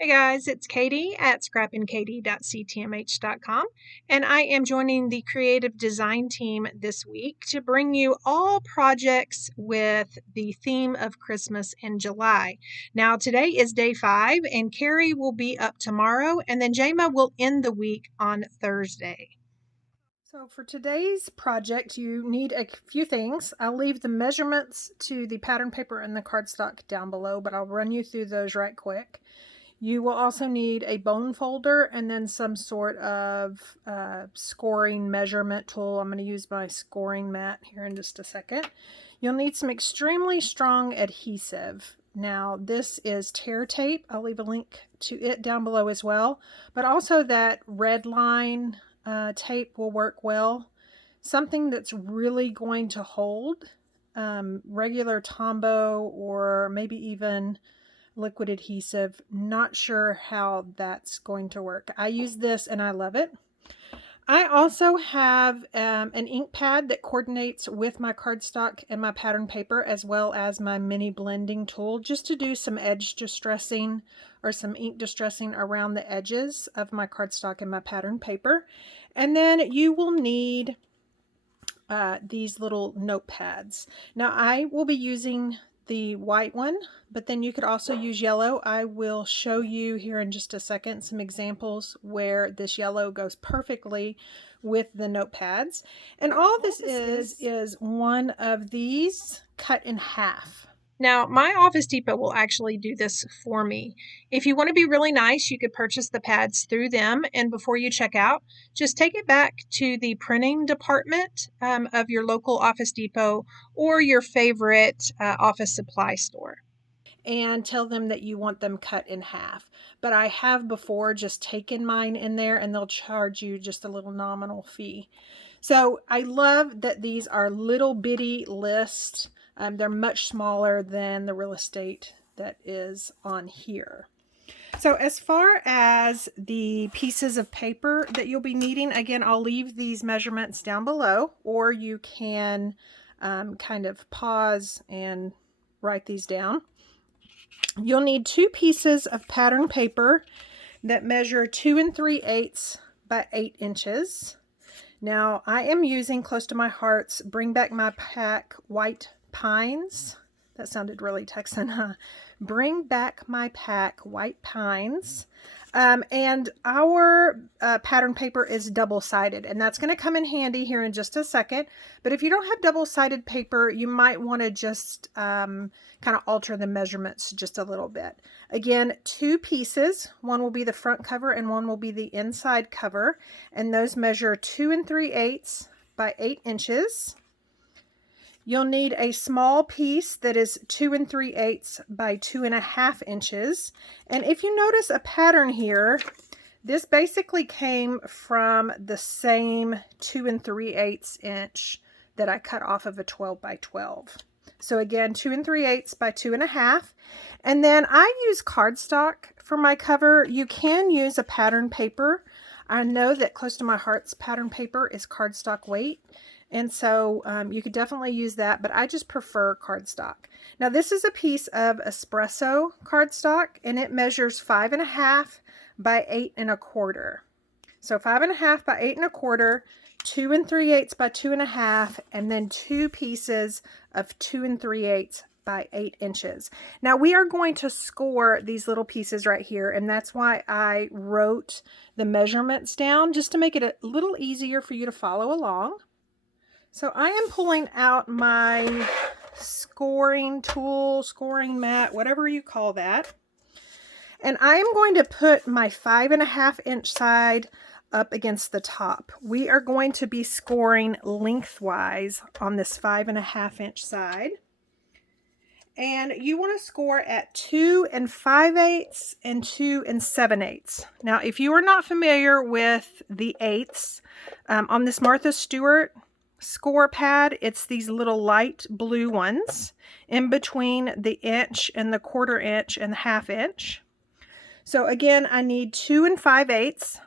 Hey guys, it's Katy at scrappinkaty.ctmh.com, and I am joining the creative design team this week to bring you all projects with the theme of Christmas in July. Now, today is day 5, and Carrie will be up tomorrow, and then Jayma will end the week on Thursday. So for today's project, you need a few things. I'll leave the measurements to the pattern paper and the cardstock down below, but I'll run you through those right quick. You will also need a bone folder and then some sort of scoring measurement tool. I'm going to use my scoring mat here in just a second. You'll need some extremely strong adhesive. Now this is tear tape. I'll leave a link to it down below as well. But also that red line tape will work well. Something that's really going to hold. Regular Tombow or maybe even liquid adhesive. Not sure how that's going to work. I use this and I love it. I also have an ink pad that coordinates with my cardstock and my pattern paper, as well as my mini blending tool, just to do some edge distressing or some ink distressing around the edges of my cardstock and my pattern paper. And then you will need these little notepads. Now I will be using the white one, but then you could also use yellow. I will show you here in just a second some examples where this yellow goes perfectly with the notepads. And all this is one of these cut in half. Now, my Office Depot will actually do this for me. If you want to be really nice, you could purchase the pads through them, and before you check out, just take it back to the printing department of your local Office Depot or your favorite office supply store, and tell them that you want them cut in half. But I have before just taken mine in there, and they'll charge you just a little nominal fee. So I love that these are little bitty lists. They're much smaller than the real estate that is on here. So as far as the pieces of paper that you'll be needing, again, I'll leave these measurements down below, or you can kind of pause and write these down. You'll need 2 pieces of pattern paper that measure 2 3/8 by 8 inches. Now I am using Close to My Heart's Bring Back My Pack White Pines. That sounded really Texan, huh? Bring Back My Pack White Pines. And our pattern paper is double-sided, and that's going to come in handy here in just a second. But if you don't have double-sided paper, you might want to just kind of alter the measurements just a little bit. Again, 2 pieces. One will be the front cover and one will be the inside cover, and those measure 2 3/8 by 8 inches. You'll need a small piece that is 2 3/8 by 2.5 inches. And if you notice a pattern here, this basically came from the same 2 3/8 inch that I cut off of a 12 by 12. So again, 2 3/8 by 2.5. And then I use cardstock for my cover. You can use a pattern paper. I know that Close to My Heart's pattern paper is cardstock weight. And so you could definitely use that, but I just prefer cardstock. Now this is a piece of espresso cardstock, and it measures 5.5 by 8 1/4. So 5.5 by 8 1/4, 2 3/8 by 2.5, and then 2 pieces of 2 3/8 by 8 inches. Now we are going to score these little pieces right here, and that's why I wrote the measurements down, just to make it a little easier for you to follow along. So I am pulling out my scoring tool, scoring mat, whatever you call that. And I am going to put my 5.5 inch side up against the top. We are going to be scoring lengthwise on this 5.5 inch side. And you want to score at 2 5/8 and 2 7/8. Now, if you are not familiar with the eighths, on this Martha Stewart score pad, it's these little light blue ones in between the inch and the 1/4 inch and the 1/2 inch. So again, I need 2 5/8.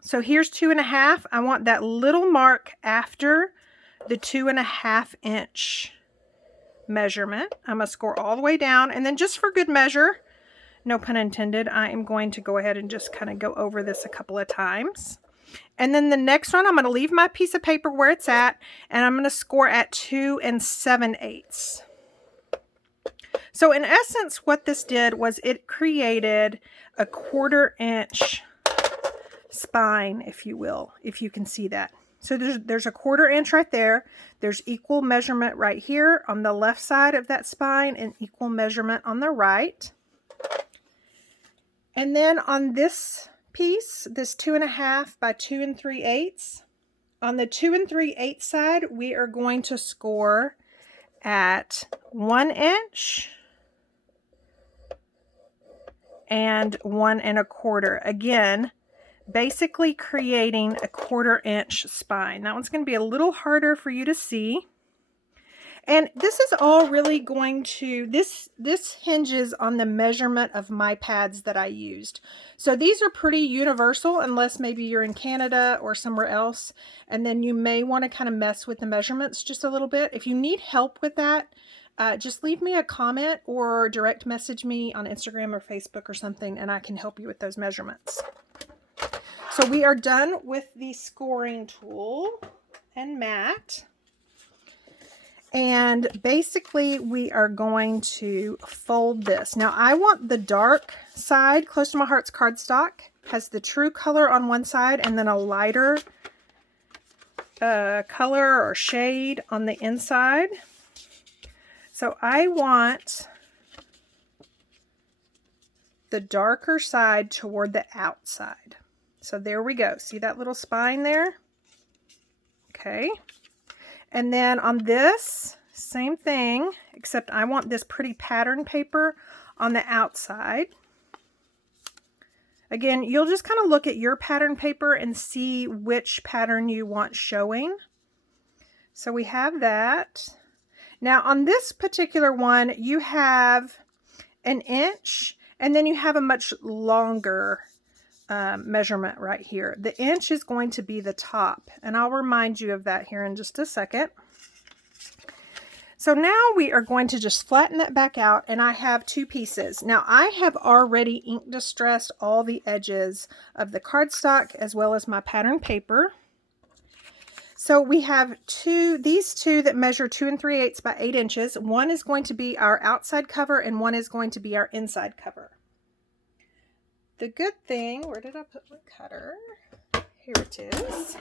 So here's 2.5. I want that little mark after the 2.5 inch measurement. I'm going to score all the way down, and then just for good measure, no pun intended, I am going to go ahead and just kind of go over this a couple of times. And then the next one, I'm going to leave my piece of paper where it's at, and I'm going to score at 2 7/8. So in essence, what this did was it created a 1/4 inch spine, if you will, if you can see that. So there's a 1/4 inch right there. There's equal measurement right here on the left side of that spine and equal measurement on the right. And then on this piece, this 2.5 by 2 3/8, on the 2 3/8 side, we are going to score at 1 inch and 1 1/4. Again, basically creating a 1/4 inch spine. That one's going to be a little harder for you to see. And this is all really going to, this hinges on the measurement of my pads that I used. So these are pretty universal unless maybe you're in Canada or somewhere else. And then you may want to kind of mess with the measurements just a little bit. If you need help with that, just leave me a comment or direct message me on Instagram or Facebook or something, and I can help you with those measurements. So we are done with the scoring tool and mat. And basically we are going to fold this. Now I want the dark side, Close to My Heart's cardstock, has the true color on one side and then a lighter color or shade on the inside. So I want the darker side toward the outside. So there we go. See that little spine there? Okay. And then on this, same thing, except I want this pretty pattern paper on the outside. Again, you'll just kind of look at your pattern paper and see which pattern you want showing. So we have that. Now on this particular one, you have 1 inch, and then you have a much longer measurement right here. The inch is going to be the top, and I'll remind you of that here in just a second. So now we are going to just flatten that back out, and I have 2 pieces. Now I have already ink distressed all the edges of the cardstock as well as my pattern paper. So we have these two that measure 2 3/8 by 8 inches. One is going to be our outside cover and one is going to be our inside cover. The good thing, where did I put my cutter? Here it is.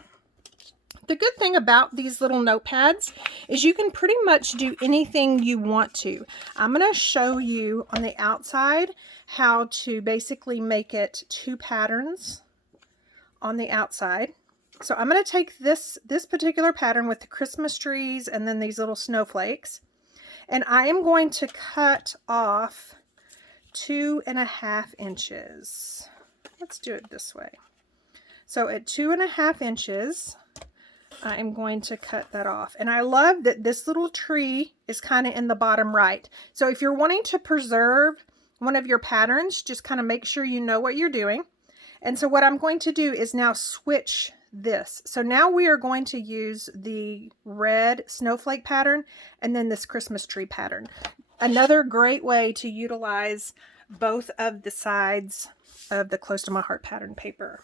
The good thing about these little notepads is you can pretty much do anything you want to. I'm going to show you on the outside how to basically make it 2 patterns on the outside. So I'm going to take this particular pattern with the Christmas trees and then these little snowflakes, and I am going to cut off 2.5 inches. Let's do it this way. So at 2.5 inches, I am going to cut that off. And I love that this little tree is kind of in the bottom right. So if you're wanting to preserve one of your patterns, just kind of make sure you know what you're doing. And so what I'm going to do is now switch this. So now we are going to use the red snowflake pattern and then this Christmas tree pattern. Another great way to utilize both of the sides of the Close to My Heart pattern paper.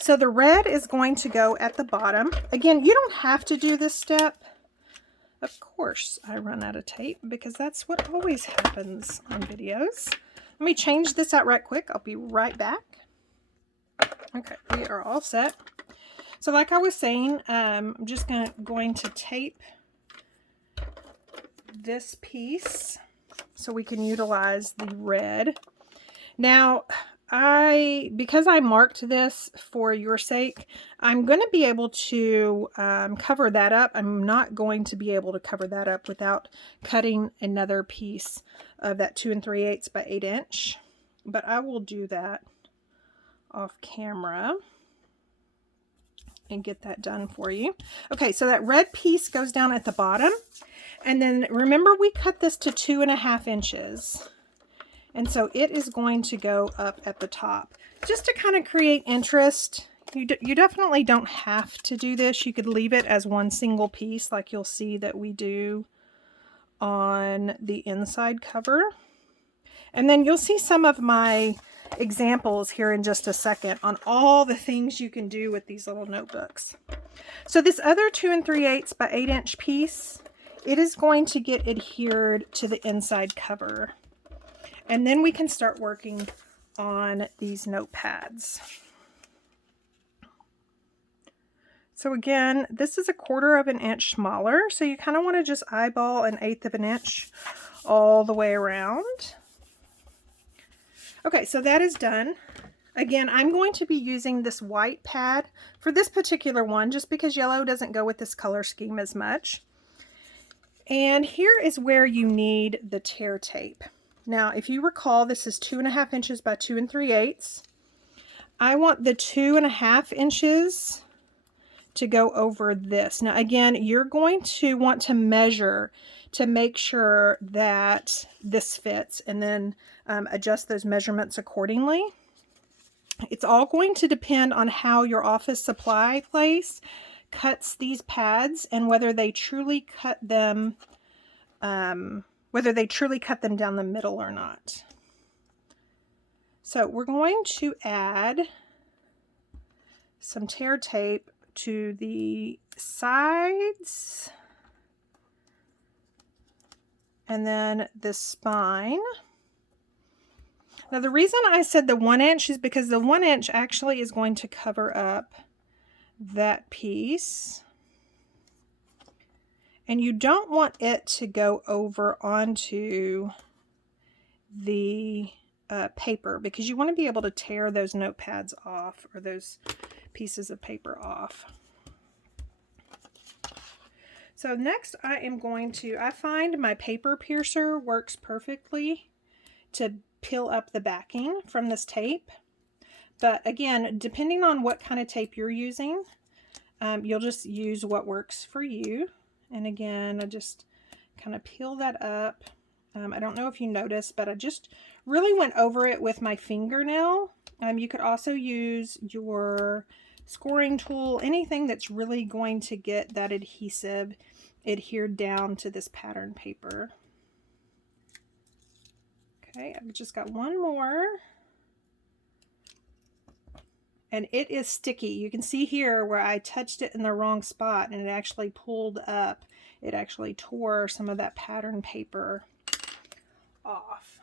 So the red is going to go at the bottom. Again, you don't have to do this step. Of course, I run out of tape because that's what always happens on videos. Let me change this out right quick. I'll be right back. Okay, we are all set. So like I was saying, I'm just going to tape this piece so we can utilize the red. Now, because I marked this for your sake, I'm going to be able to cover that up. I'm not going to be able to cover that up without cutting another piece of that 2 3/8 by 8 inch, but I will do that off camera and get that done for you. Okay, so that red piece goes down at the bottom, and then remember we cut this to 2.5 inches. And so it is going to go up at the top just to kind of create interest. You definitely don't have to do this. You could leave it as one single piece like you'll see that we do on the inside cover. And then you'll see some of my examples here in just a second on all the things you can do with these little notebooks. So this other 2 3/8 by 8 inch piece, it is going to get adhered to the inside cover. And then we can start working on these notepads. So again, this is a 1/4 of an inch smaller, so you kind of want to just eyeball 1/8 of an inch all the way around. Okay, so that is done. Again, I'm going to be using this white pad for this particular one, just because yellow doesn't go with this color scheme as much. And here is where you need the tear tape. Now, if you recall, this is 2.5 inches by 2 3/8. I want the 2.5 inches to go over this. Now, again, you're going to want to measure to make sure that this fits, and then adjust those measurements accordingly. It's all going to depend on how your office supply place cuts these pads and whether they truly cut them down the middle or not. So we're going to add some tear tape to the sides and then the spine. Now the reason I said the 1 inch is because the 1 inch actually is going to cover up that piece. And you don't want it to go over onto the paper, because you want to be able to tear those notepads off, or those pieces of paper off. So next I find my paper piercer works perfectly to peel up the backing from this tape. But again, depending on what kind of tape you're using, you'll just use what works for you. And again, I just kind of peel that up. I don't know if you noticed, but I just really went over it with my fingernail. You could also use your scoring tool, anything that's really going to get that adhesive adhered down to this pattern paper. Okay, I've just got one more. And it is sticky. You can see here where I touched it in the wrong spot and it actually pulled up. It actually tore some of that pattern paper off.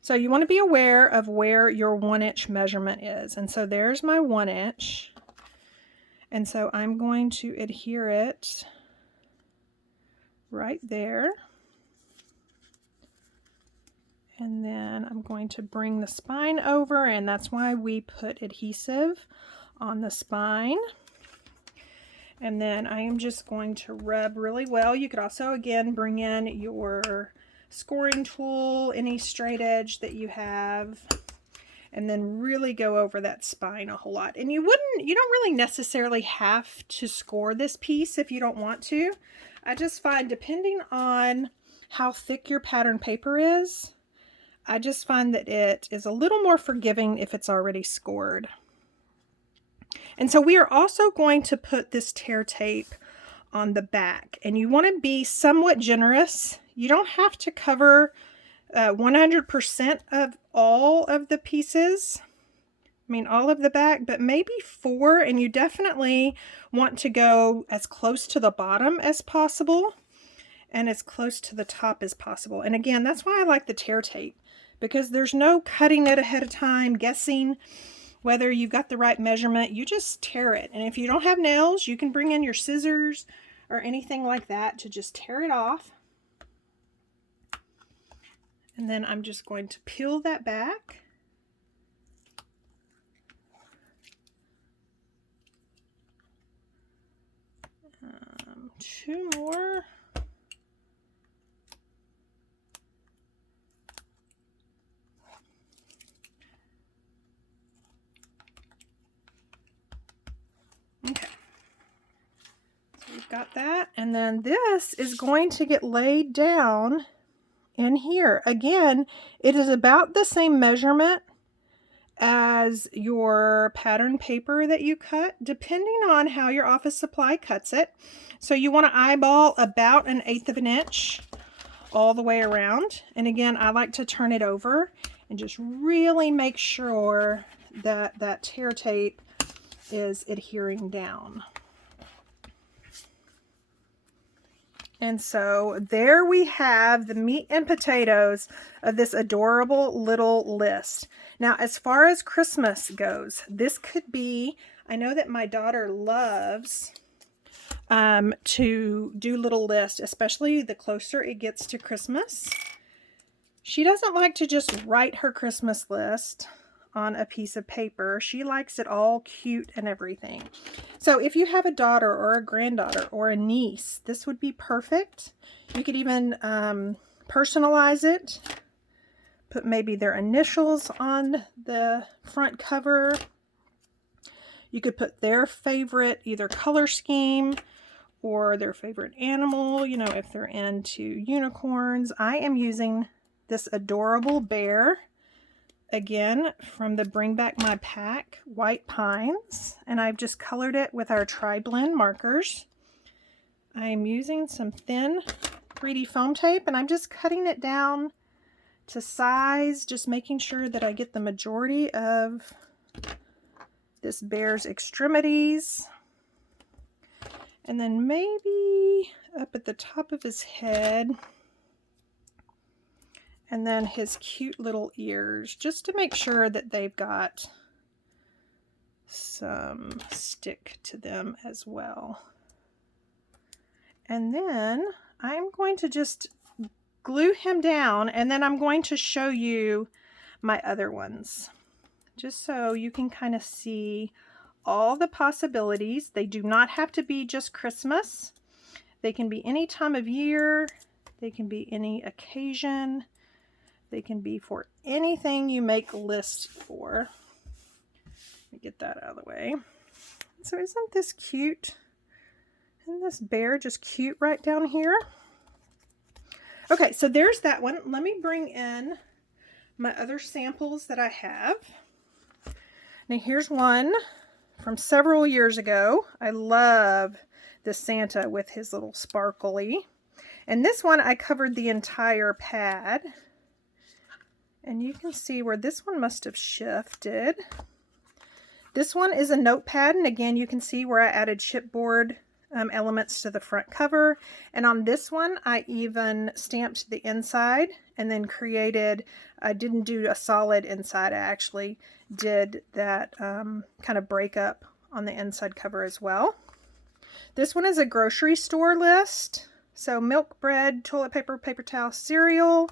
So you want to be aware of where your 1 inch measurement is. And so there's my 1 inch. And so I'm going to adhere it right there. And then I'm going to bring the spine over, and that's why we put adhesive on the spine. And then I am just going to rub really well. You could also, again, bring in your scoring tool, any straight edge that you have, and then really go over that spine a whole lot. And you don't really necessarily have to score this piece if you don't want to. I just find, depending on how thick your pattern paper is, I just find that it is a little more forgiving if it's already scored. And so we are also going to put this tear tape on the back, and you want to be somewhat generous. You don't have to cover 100% of all of the pieces. I mean, all of the back, but maybe 4, and you definitely want to go as close to the bottom as possible and as close to the top as possible. And again, that's why I like the tear tape, because there's no cutting it ahead of time, guessing whether you've got the right measurement. You just tear it. And if you don't have nails, you can bring in your scissors or anything like that to just tear it off. And then I'm just going to peel that back. Two more. Okay, so we've got that, and then this is going to get laid down in here. Again, it is about the same measurement as your pattern paper that you cut, depending on how your office supply cuts it. So you want to eyeball about 1/8 of an inch all the way around. And again, I like to turn it over and just really make sure that that tear tape is adhering down. And so there we have the meat and potatoes of this adorable little list. Now, as far as Christmas goes, this could be, I know that my daughter loves to do little lists, especially the closer it gets to Christmas. She doesn't like to just write her Christmas list on a piece of paper. She likes it all cute and everything. So if you have a daughter or a granddaughter or a niece, this would be perfect. You could even personalize it, put maybe their initials on the front cover. You could put their favorite either color scheme or their favorite animal, you know, if they're into unicorns. I am using this adorable bear, again, from the Bring Back My Pack White Pines, and I've just colored it with our Tri-Blend markers. I'm using some thin 3D foam tape, and I'm just cutting it down to size, just making sure that I get the majority of this bear's extremities. And then maybe up at the top of his head, and then his cute little ears, just to make sure that they've got some stick to them as well. And then I'm going to just glue him down, and then I'm going to show you my other ones, just so you can kind of see all the possibilities. They do not have to be just Christmas. They can be any time of year. They can be any occasion. They can be for anything you make lists for. Let me get that out of the way. So isn't this cute? Isn't this bear just cute right down here? Okay, so there's that one. Let me bring in my other samples that I have. Now here's one from several years ago. I love the Santa with his little sparkly. And this one I covered the entire pad. And you can see where this one must have shifted. This one is a notepad, and again you can see where I added chipboard elements to the front cover. And on this one I even stamped the inside and then created, I didn't do a solid inside, I actually did that kind of breakup on the inside cover as well. This one is a grocery store list. So milk, bread, toilet paper, paper towel, cereal.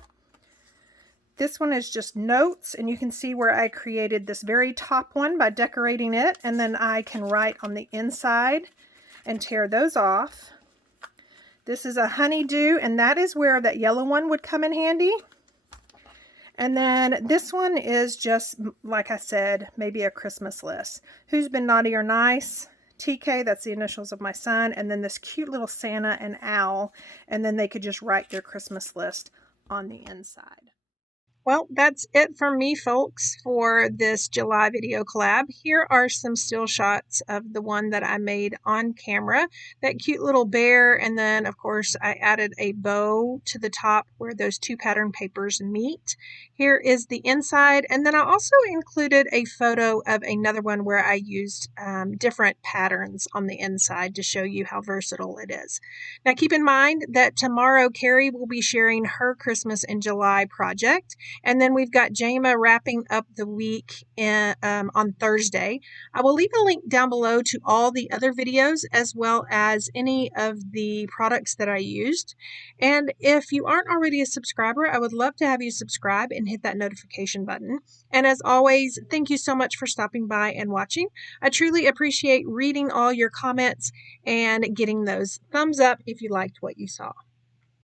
This one is just notes, and you can see where I created this very top one by decorating it, and then I can write on the inside and tear those off. This is a honeydew, and that is where that yellow one would come in handy. And then this one is just, like I said, maybe a Christmas list. Who's been naughty or nice? TK, that's the initials of my son, and then this cute little Santa and owl, and then they could just write their Christmas list on the inside. Well, that's it from me, folks, for this July video collab. Here are some still shots of the one that I made on camera. That cute little bear, and then, of course, I added a bow to the top where those two pattern papers meet. Here is the inside, and then I also included a photo of another one where I used different patterns on the inside to show you how versatile it is. Now, keep in mind that tomorrow, Carrie will be sharing her Christmas in July project. And then we've got Jayma wrapping up the week on Thursday. I will leave a link down below to all the other videos as well as any of the products that I used. And if you aren't already a subscriber, I would love to have you subscribe and hit that notification button. And as always, thank you so much for stopping by and watching. I truly appreciate reading all your comments and getting those thumbs up if you liked what you saw.